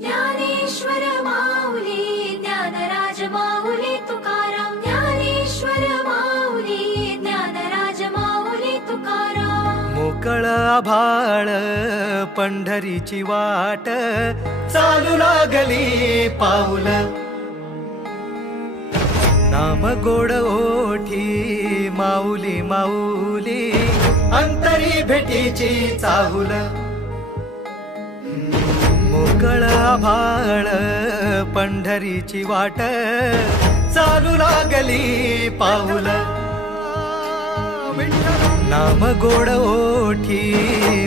ज्ञानेश्वर माऊली ज्ञानराज माऊली तुकाराम ज्ञानेश्वर माऊली ज्ञानराज माऊली तुकाराम। मोकळ आभाळ पंढरीची वाट चालू लागली पाऊल नाम गोड ओठी माऊली माऊली अंतरी भेटीची चाहुल मोकळ आभाळ पंढरीची वाट चालू लागली पाऊल नाम गोड ओठी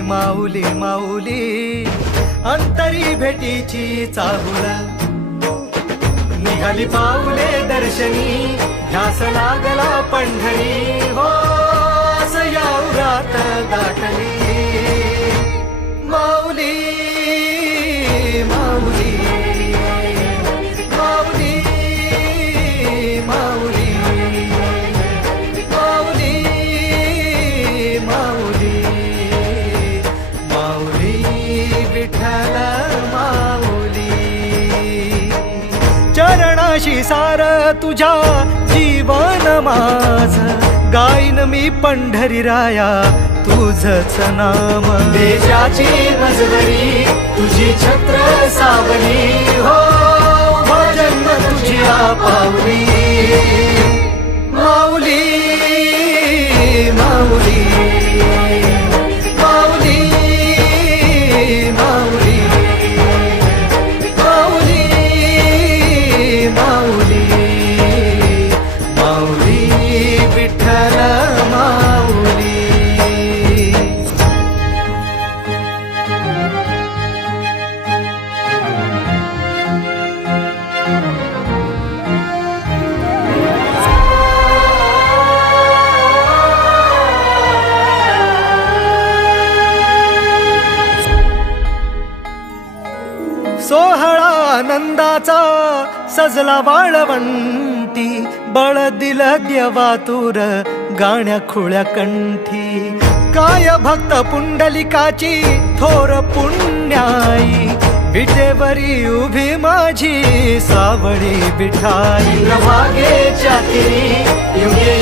माऊली माऊली अंतरी भेटीची चाहुल निघाली पाऊले दर्शनी ध्यास लागला पंढरी हो याउरात गाठली माऊली माऊली माऊली माऊली माऊली माऊली माऊली विठ्ठल माऊली चरणाशी सार तुझ्या जीवन माझ गाईन मी पंढरी राया तुझच नाम देशाची मजवरी तुझी छत्र सावली हो जन्म तुझ्या पावली माऊली माऊली माऊली माऊली माऊली माऊली माऊली विठ्ठल माऊली। सोहळा आनंदाचा सजला वाळवंटी बळ दिल देवातुर गाण्या खुळ्या कंठी काय भक्त पुंडलिकाची थोर पुण्याई विटेवरी उभी माझी सावळी विठाई भागेच्या तिरी युगे